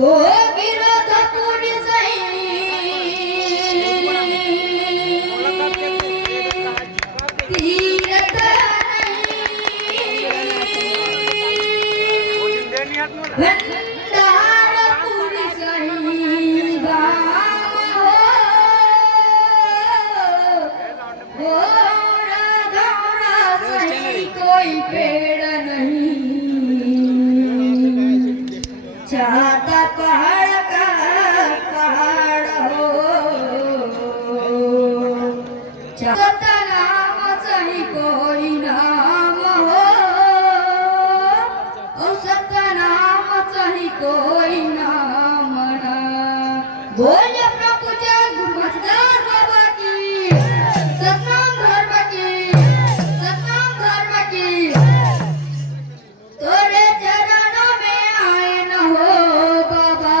हो विरोध कोणी तीरथ भंडार पुरी सही गाम हो राधा सही कोई पेड़ नहीं चाहता पहाड़ का पहाड़ हो चाहता नाम सही कोई नाम हो और सत्य नाम सही कोई नाम ना बोल प्रभु जय गुरुदास बाबा की सतनाम धर्म की सतनाम धर्म की तोरे चरणों में आए न हो बाबा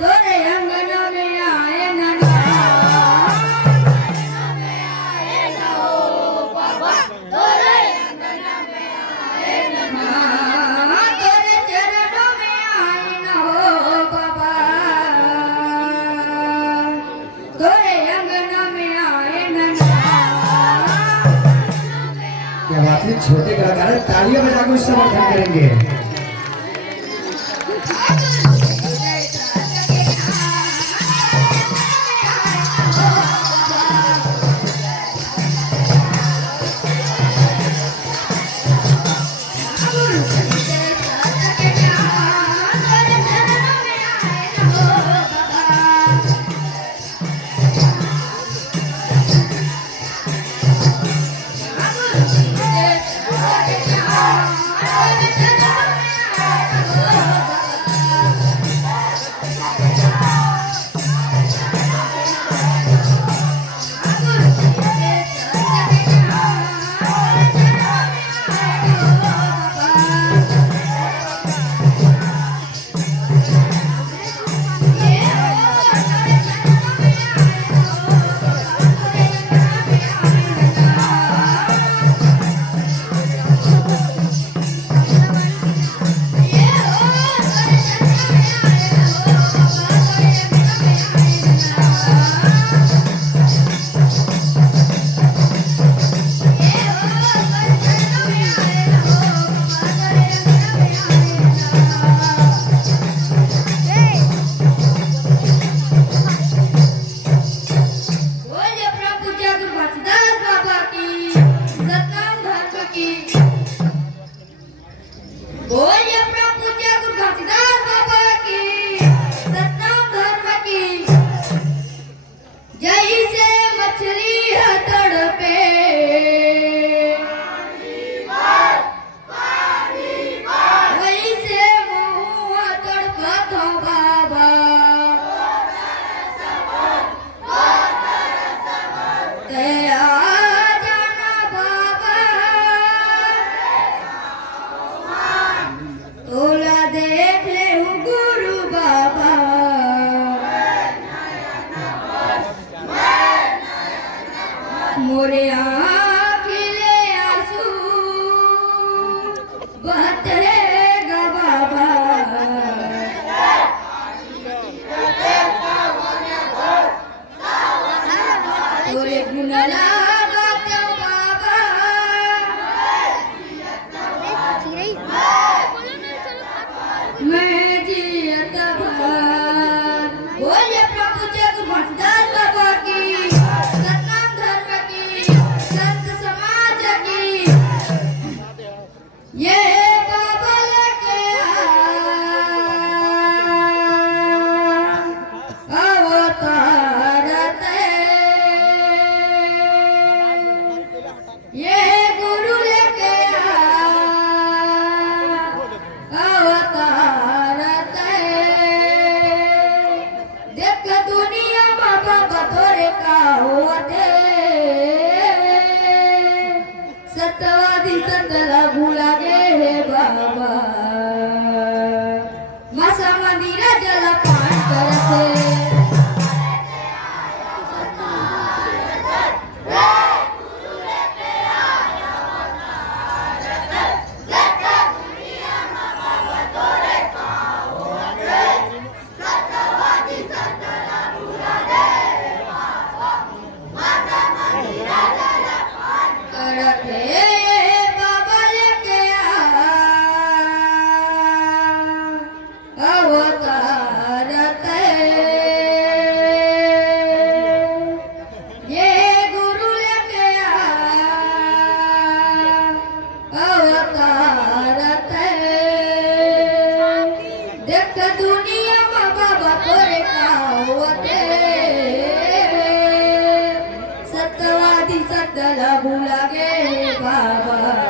तोरे अंगन में आए न हो बाबा तोरे अंगन में आए न तोरे चरणों में आए न हो बाबा तोरे अंगन में आए न क्या बात है, छोटे कलाकार हैं, तालियां बजाकर उसका समर्थन करेंगे। मोरे आँखिले आंसू बहते गा बाबा तोरे गुण लागत बाबा मैं जियत भर बोले प्रभु जग भक्तदास बाबा की सतनाम धर्म की संत समाज की ये बाबा लेके अवतार ये गुरु लेके अवतार देख दुनिया बाबा बतोरे का होते सत्यवादी संतला भूला गे हे बाबा मसा मंदिरा जला पान करते सत्य लगू लगे बाबा